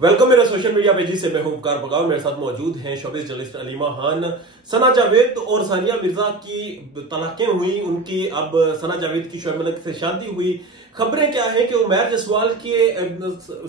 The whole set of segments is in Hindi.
वेलकम मेरा सोशल मीडिया पेजी से मैं हूं उपकार बगाव। मेरे साथ मौजूद हैं शोबिज़ जर्नलिस्ट अलीमा खान। सना जावेद और सानिया मिर्जा की तलाकें हुई, उनकी अब सना जावेद की शोएब मलिक से शादी हुई। खबरें क्या है कि उमैर जसवाल के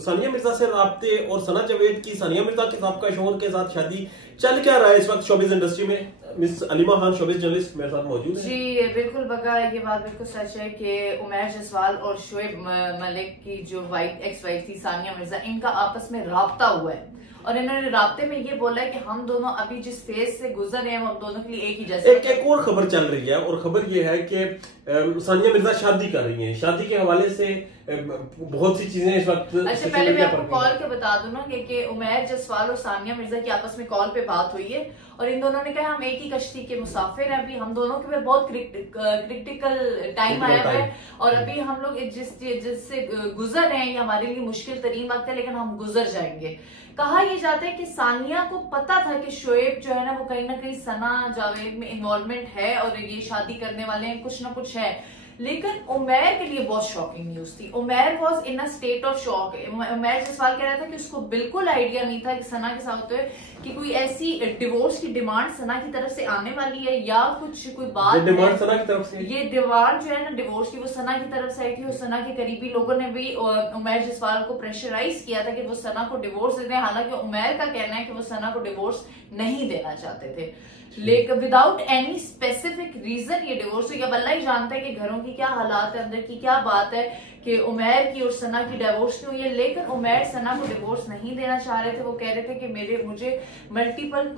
सानिया मिर्जा से राब्ते और सना जावेद की सानिया मिर्जा के साबका शोहर के साथ शादी चल क्या रहा है इस वक्त शोबिज़ इंडस्ट्री में। Miss Aleema Khan showbiz journalist मेरे साथ मौजूद है। जी बिल्कुल बगा, ये बात बिल्कुल सच है कि उमैर जसवाल और शोएब मलिक की जो एक्स वाइफ थी सानिया मिर्जा, इनका आपस में राब्ता हुआ है और इन्होंने राब्ते में ये बोला है कि हम दोनों अभी जिस फेज से गुजर रहे हैं हम दोनों के लिए एक ही जैसे। एक और खबर चल रही है और खबर ये है कि सानिया मिर्जा शादी कर रही हैं। शादी के हवाले से बहुत सी चीजें इस वक्त। अच्छा, पहले मैं आपको कॉल के बता दूं ना कि उमैर जसवाल और सानिया मिर्जा की आपस में कॉल पे बात हुई है और इन दोनों ने कहा हम एक ही कश्ती के मुसाफिर हैं। अभी हम दोनों के बहुत क्रिटिकल टाइम आया है और अभी हम लोग जिससे गुजर रहे हैं ये हमारे लिए मुश्किल तरीन वक्त है, लेकिन हम गुजर जाएंगे। कहा यह जाता है कि सानिया को पता था कि शोएब जो है ना वो कहीं ना कहीं सना जावेद में इन्वॉल्वमेंट है और ये शादी करने वाले हैं, कुछ ना कुछ है। लेकिन उमैर के लिए बहुत शॉकिंग न्यूज थी। Umair was in a state of shock. Umair Jaswal कह रहा था कि उसको बिल्कुल आइडिया नहीं था कि सना के साथ हुए कि कोई ऐसी डिवोर्स की डिमांड सना की तरफ से आने वाली है या कोई बात डिमांड सना की तरफ से। ये डिमांड जो है ना डिवोर्स की वो सना की तरफ से आई थी और सना के करीबी लोगों ने भी उमैर जसवाल को प्रेशराइज किया था कि वो सना को डिवोर्स दे दें। हालांकि उमैर का कहना है कि वो सना को डिवोर्स नहीं देना चाहते थे, लेकिन विदाउट एनी स्पेसिफिक रीजन ये डिवोर्स हुई। अब अल्लाह ही जानता है कि घरों की क्या हालात है, अंदर की क्या बात है कि उमैर की और सना की डिवोर्स क्यों हुई है। लेकिन उमैर सना को डिवोर्स नहीं देना चाह रहे थे। वो कह रहे थे कि मुझे मल्टीपल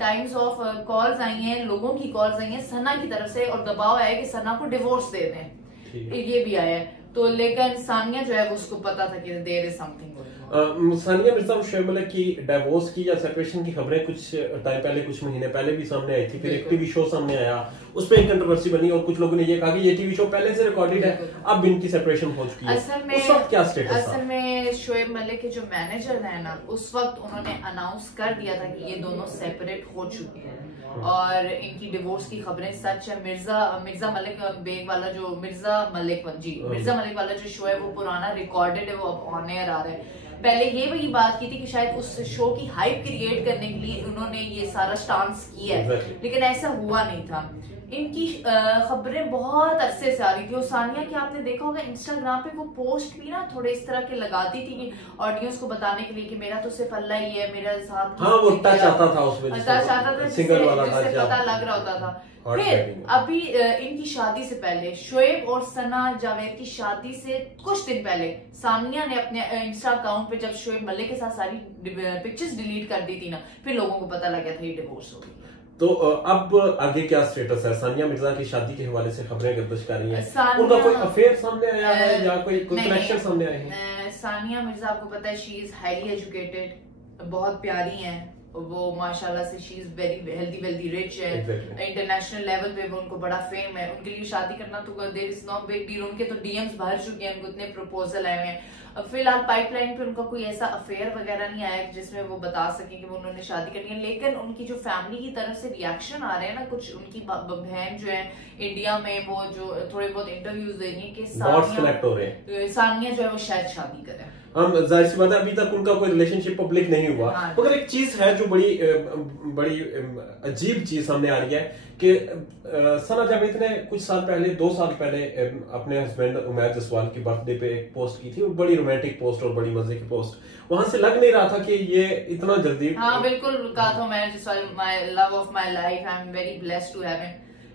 टाइम्स ऑफ कॉल्स आई हैं, लोगों की कॉल्स आई हैं सना की तरफ से और दबाव आया कि सना को डिवोर्स दे दें, ये भी आया है। तो लेकिन सानिया जो है वो उसको पता था कि there is something. Sania Mirza और शोएब मलिक की डिवोर्स की या सेपरेशन की खबरें कुछ टाइम पहले, कुछ महीने पहले भी सामने आई थी। फिर एक टीवी शो सामने आया, उस पर एक कंट्रोवर्सी बनी और कुछ लोगों ने ये कहा कि ये टीवी शो पहले से रिकॉर्डेड है, अब इनकी सेपरेशन हो चुकी है। उस वक्त क्या स्टेटस था? असल में शोएब मलिक के जो मैनेजर है ना, उस वक्त उन्होंने अनाउंस कर दिया था कि ये दोनों सेपरेट हो चुके हैं और इनकी डिवोर्स की खबरें सच है। मिर्जा मलिक बेग वाला जो मिर्जा मलिक वाला जो शो है वो पुराना रिकॉर्डेड है, वो अब ऑन एयर आ रहा है। पहले ये वही बात की थी कि शायद उस शो की हाइप क्रिएट करने के लिए उन्होंने ये सारा स्टांस किया है, लेकिन ऐसा हुआ नहीं था। इनकी खबरें बहुत अरसे से आ रही थी और सानिया की आपने देखा होगा इंस्टाग्राम पे वो पोस्ट भी ना थोड़े इस तरह के लगाती थी कि ऑडियंस को बताने के लिए कि मेरा तो सिर्फ अल्लाह ही है, मेरे साथ वो टच आता था उसमें, टच आता था जिससे पता लग रहा होता था। फिर अभी इनकी शादी से पहले शोएब और सना जावेद की शादी से कुछ दिन पहले सानिया ने अपने इंस्टा अकाउंट पे जब शोएब मलिक के साथ सारी पिक्चर्स डिलीट कर दी थी ना, फिर लोगों को पता लगा था ये डिवोर्स हो गई। तो अब आगे क्या स्टेटस है? सानिया मिर्जा की शादी के हवाले से खबरें गर्दिश कर रही हैं। उनका कोई अफेयर सामने आया है या कोई कनेक्शन सामने आए हैं? सानिया मिर्जा आपको पता है शी इज हाईली एजुकेटेड, बहुत प्यारी हैं वो माशाल्लाह से। She is very healthy wealthy rich है, इंटरनेशनल लेवल पे वो उनको बड़ा फेम है। उनके लिए शादी करना तो there is no big deal. उनके तो डीएम्स भर चुके हैं, उनको इतने प्रपोजल आए हुए हैं। फिलहाल पाइपलाइन पे उनका कोई ऐसा अफेयर वगैरह नहीं आया जिसमें वो बता सके कि वो उन्होंने शादी करनी है। लेकिन उनकी जो फैमिली की तरफ से रिएक्शन आ रहे हैं ना, कुछ उनकी बहन जो है इंडिया में वो जो थोड़े बहुत इंटरव्यूज दे रही है कि सानिया जो है वो शायद शादी करे। हम जाहिर सी बात है अभी तक उनका कोई रिलेशनशिप पब्लिक नहीं हुआ। मगर एक चीज है जो बड़ी अजीब चीज सामने आ रही है कि सना जावेद ने कुछ साल पहले, 2 साल पहले अपने हस्बैंड उमैर जसवाल की बर्थडे पे एक पोस्ट की थी, बड़ी रोमांटिक पोस्ट और बड़ी मजे की पोस्ट। वहां से लग नहीं रहा था कि ये इतना जल्दी। हाँ बिल्कुल कहा था Umair Jaswal my love of my life, I am very blessed to have him.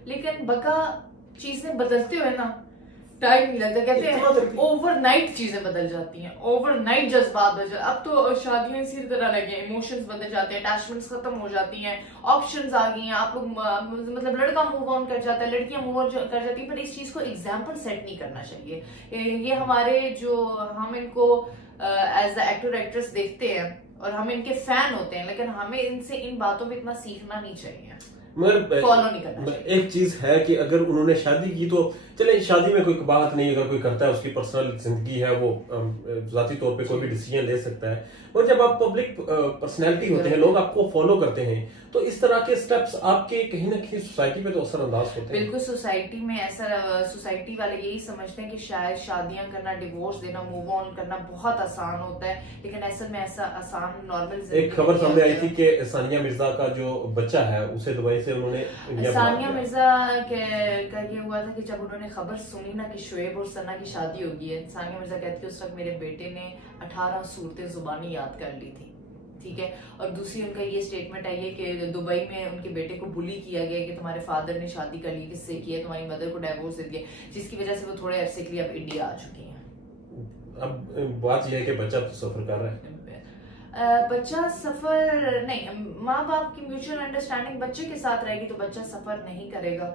लेकिन बका चीजें बदलते हुए ना टाइम नहीं लगता। कहते हैं ओवरनाइट चीजें बदल जाती हैं, ओवरनाइट जज्बात बदल। अब तो शादियां इसी तरह लगे, इमोशंस बदल जाते हैं, अटैचमेंट्स खत्म हो जाती हैं, ऑप्शंस आ गई हैं। आप लोग मतलब लड़का मूव ऑन कर जाता है, लड़कियां मूव ऑन कर जाती है, पर इस चीज को एग्जाम्पल सेट नहीं करना चाहिए। ये हमारे जो हम इनको एज द एक्टर एक्ट्रेस देखते हैं और हम इनके फैन होते हैं, लेकिन हमें इनसे इन बातों में इतना सीखना नहीं चाहिए। मगर फॉलो नहीं करना चाहिए। एक चीज है कि अगर उन्होंने शादी की तो चले, शादी में कोई बात नहीं, अगर कोई करता है उसकी पर्सनल जिंदगी है, वो जाती तौर पे कोई भी डिसीजन ले सकता है। और जब आप पब्लिक पर्सनैलिटी होते हैं, लोग आपको फॉलो करते हैं, तो इस तरह के स्टेप्स आपके कहीं ना कहीं सोसाइटी पे तो असरअंदाज होते हैं। बिल्कुल, सोसाइटी में ऐसा, सोसाइटी वाले यही समझते हैं कि शायद शादियां करना, डिवोर्स देना, मूव ऑन करना बहुत आसान होता है, लेकिन असल में ऐसा आसान नॉर्मल। एक खबर सामने आई थी कि सानिया मिर्जा का जो बच्चा है उसे दुबई से उन्होंने सानिया मिर्जा का ये हुआ था कि जब उन्होंने खबर सुनी ना कि शोएब और सना की शादी होगी है, सानिया मिर्जा कहती है उस वक्त मेरे बेटे ने 18 सूरतें जुबानी याद कर ली थी, ठीक है। और दूसरी उनका ये स्टेटमेंट आई है कि दुबई में उनके बेटे को बुली किया गया कि तुम्हारे फादर ने शादी कर ली, किससे की है, तुम्हारी मदर को डिवोर्स दे दिया, जिसकी वजह से वो थोड़े अरसे के लिए अब इंडिया आ चुकी हैं। अब बात यह है कि बच्चा तो सफर कर रहा है, बच्चा सफर नहीं, माँ बाप की म्यूचुअल अंडरस्टैंडिंग बच्चे के साथ रहेगी तो बच्चा सफर नहीं करेगा।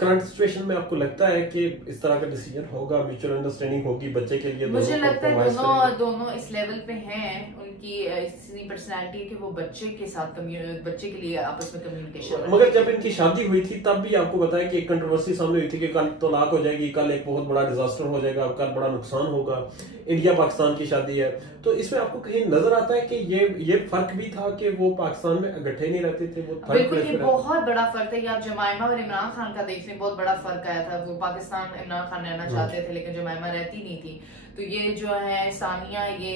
करंट सिचुएशन में आपको लगता है कि इस तरह का डिसीजन होगा, म्यूचुअल अंडरस्टैंडिंग होगी बच्चे के लिए? मुझे लगता है दोनों इस लेवल पे हैं, उनकी इतनी पर्सनैलिटी कि वो बच्चे के साथ बच्चे के लिए आपस में कम्युनिकेशन। मगर जब इनकी शादी हुई थी तब भी आपको बताया कि एक कंट्रोवर्सी सामने हुई थी कि कल तलाक हो जाएगी, कल एक बहुत बड़ा डिजास्टर हो जाएगा, कल बड़ा नुकसान होगा, इंडिया पाकिस्तान की शादी है। तो इसमें आपको कहीं नजर आता है कि ये फर्क भी था कि वो पाकिस्तान में इकट्ठे नहीं रहते थे? वो बिल्कुल, ये बहुत बड़ा फर्क है। आप जमाइमा और इमरान खान का देख लें, बहुत बड़ा फर्क आया था। वो पाकिस्तान में इमरान खान रहना चाहते थे लेकिन जमाइमा रहती नहीं थी। तो ये जो है सानिया, ये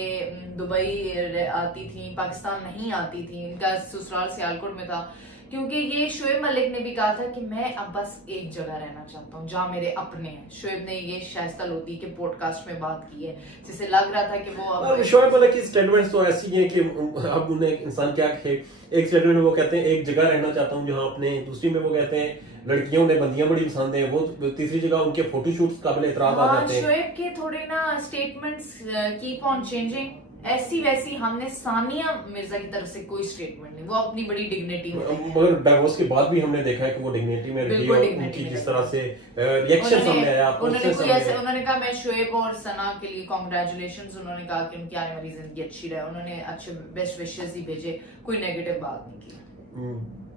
दुबई आती थी, पाकिस्तान नहीं आती थी, इनका ससुराल सियालकोट में था। क्योंकि ये शोएब मलिक ने भी कहा था कि मैं अब बस एक जगह रहना चाहता हूँ जहाँ मेरे अपने हैं। शोएब ने ये शाइस्ता लोधी के पॉडकास्ट में बात की है, जिससे लग रहा था कि वो शोएब मलिक की स्टेटमेंट्स तो ऐसी हैं कि अब उन्हें इंसान क्या कहे। एक स्टेटमेंट में वो कहते हैं एक जगह रहना चाहता हूँ जहाँ अपने, दूसरी में वो कहते हैं लड़कियों ने बंदियां बड़ी पसंद है, वो तीसरी जगह उनके फोटोशूट्स काबिल एतराज आ जाते हैं। शोएब के थोड़े ना स्टेटमेंट्स कीप ऑन चेंजिंग, ऐसी वैसी हमने सानिया मिर्जा की तरफ से कोई स्टेटमेंट नहीं, वो अपनी बड़ी डिग्निटी में। मगर डिवोर्स के बाद भी हमने देखा है कि वो डिग्निटी में रही और उनकी जिस तरह से रिएक्शन सामने आया, उन्होंने कहा मैं शोएब और सना के लिए कांग्रेचुलेशंस, उन्होंने कहा कि उनकी आने वाली जिंदगी अच्छी रहे, उन्होंने अच्छे बेस्ट विशेस ही भेजे, कोई नेगेटिव बात नहीं की।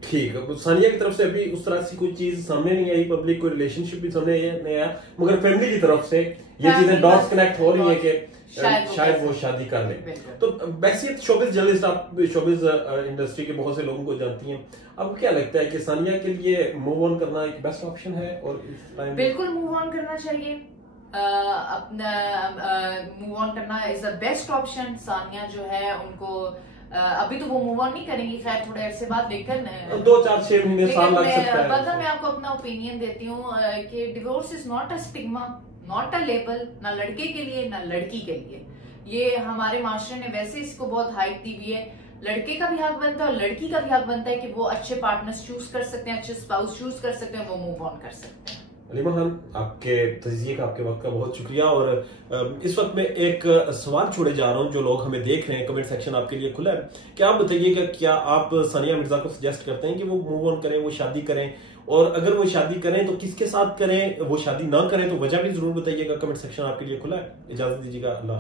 ठीक है, सानिया की तरफ से अभी उस तरह से कोई चीज सामने नहीं आई, पब्लिक कोई रिलेशनशिप भी सामने नहीं आया, मगर फैमिली की तरफ से ये चीजें डॉट्स कनेक्ट हो रही है कि शायद वो शादी कर ले। तो वैसे शोबिज जर्नलिस्ट, आप शोबिज इंडस्ट्री के बहुत से लोगों को जानती हैं, आपको क्या लगता है कि सानिया के लिए मूव ऑन करना एक बेस्ट ऑप्शन है? और बिल्कुल मूव ऑन करना चाहिए, अपना मूव ऑन करना is the best option. Sania जो है उनको अभी तो वो मूव ऑन नहीं करेंगी, खैर थोड़े अरसे बाद, लेकिन 2, 4, 6 महीने, साल लग सकता है। पता, मैं आपको अपना ओपिनियन देती हूँ कि divorce is not a stigma, not a label, ना लड़के के लिए ना लड़की के लिए। ये हमारे माशरे ने वैसे इसको बहुत हाइप दी हुई है। लड़के का भी हक बनता है और लड़की का भी हक बनता है कि वो अच्छे पार्टनर्स चूज कर सकते हैं, अच्छे स्पाउस चूज कर सकते हैं, वो मूव ऑन कर सकते हैं। अलीमा खान, आपके तजिए का, आपके वक्त का बहुत शुक्रिया। और इस वक्त मैं एक सवाल छोड़े जा रहा हूं, जो लोग हमें देख रहे हैं, कमेंट सेक्शन आपके लिए खुला है। क्या आप बताइएगा, क्या आप सानिया मिर्जा को सजेस्ट करते हैं कि वो मूव ऑन करें, वो शादी करें? और अगर वो शादी करें तो किसके साथ करें, वो शादी ना करें तो वजह भी जरूर बताइएगा। कमेंट सेक्शन आपके लिए खुला है। इजाजत दीजिएगा, अल्लाह।